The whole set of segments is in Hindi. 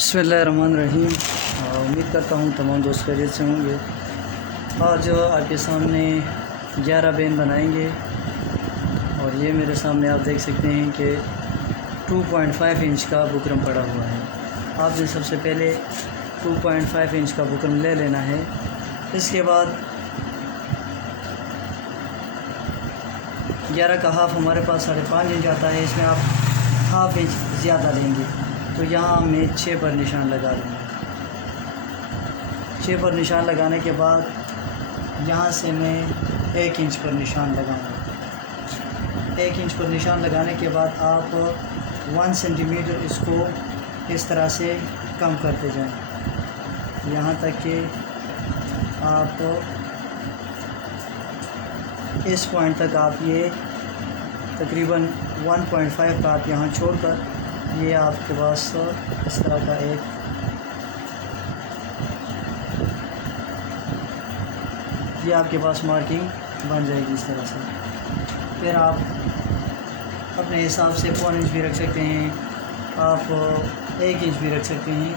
बिस्मिल्लाहिर्रहमानिर्रहीम। उम्मीद करता हूँ तमाम दोस्त खैरियत से होंगे। आज आपके सामने 11 बेन बनाएंगे और ये मेरे सामने आप देख सकते हैं कि 2.5 इंच का बुकरम पड़ा हुआ है। आपने सबसे पहले 2.5 इंच का बुकरम ले लेना है। इसके बाद 11 का हाफ़ हमारे पास 5.5 इंच आता है। इसमें आप हाफ़ इंच ज़्यादा लेंगे तो यहाँ मैं 6 पर निशान लगा लूँगा। 6 पर निशान लगाने के बाद यहाँ से मैं 1 इंच पर निशान लगाऊँगा। 1 इंच पर निशान लगाने के बाद आप 1 सेंटीमीटर इसको इस तरह से कम करते जाएं यहाँ तक कि आप इस पॉइंट तक आप ये तकरीबन 1.5 का आप यहाँ छोड़कर ये आपके पास इस तरह का एक ये आपके पास मार्किंग बन जाएगी इस तरह से। फिर आप अपने हिसाब से 1 इंच भी रख सकते हैं, आप 1 इंच भी रख सकते हैं।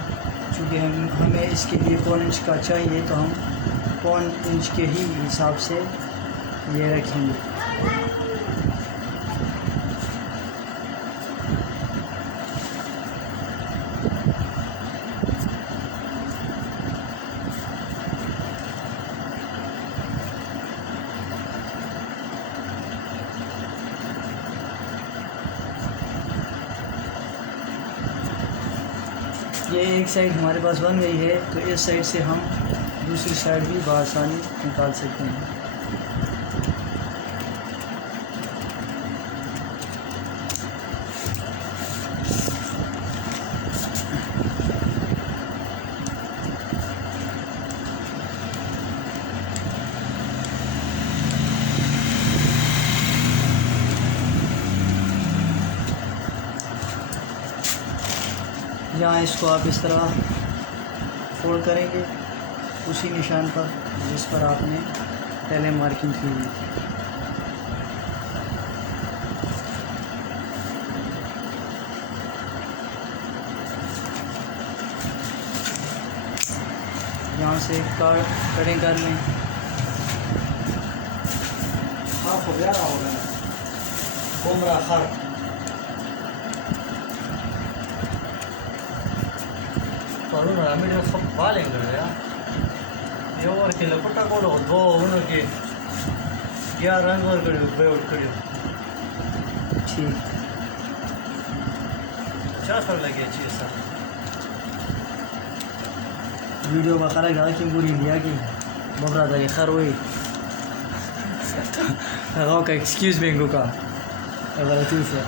चूँकि हमें इसके लिए 1 इंच का चाहिए तो हम 1 इंच के ही हिसाब से ये रखेंगे। ये एक साइड हमारे पास बन गई है तो इस साइड से हम दूसरी साइड भी बआसानी निकाल सकते हैं। यहाँ इसको आप इस तरह फोल्ड करेंगे उसी निशान पर जिस पर आपने पहले मार्किंग की हुई थी। यहाँ से कटिंग कर लें। हाँ हो गया घूमरा खर परून मीडियम सब बालेंगे यार ये और के लपटा कोड़ो दो उन के क्या रंग और करियो बेउट करियो ठीक 400 लगे अच्छी सर वीडियो का खरा गा कि पूरी लिया कि बबरा था खर हुई लगाओ का एक्सक्यूज़ में का गलती से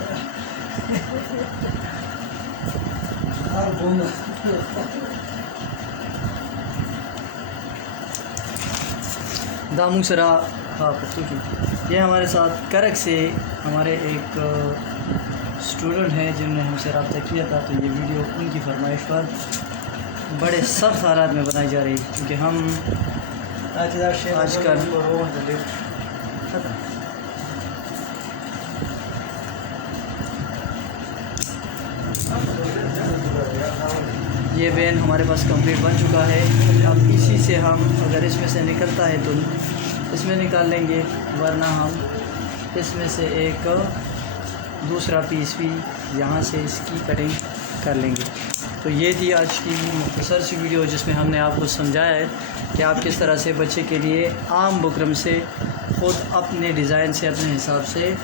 हर बोल दामू सरा हाँ ये हमारे साथ करक से हमारे एक स्टूडेंट हैं जिन्होंने हमसे रब्ता किया था। तो ये वीडियो उनकी फरमाइश पर बड़े सख्त हालात में बनाई जा रही है क्योंकि हम आजकल ये बेन हमारे पास कंप्लीट बन चुका है। अब इसी से हम अगर इसमें से निकलता है तो इसमें निकाल लेंगे, वरना हम इसमें से एक दूसरा पीस भी यहाँ से इसकी कटिंग कर लेंगे। तो ये थी आज की मुख्तसर सी वीडियो जिसमें हमने आपको समझाया है कि आप किस तरह से बच्चे के लिए आम बुकरम से ख़ुद अपने डिज़ाइन से अपने हिसाब से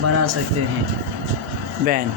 बना सकते हैं बैन।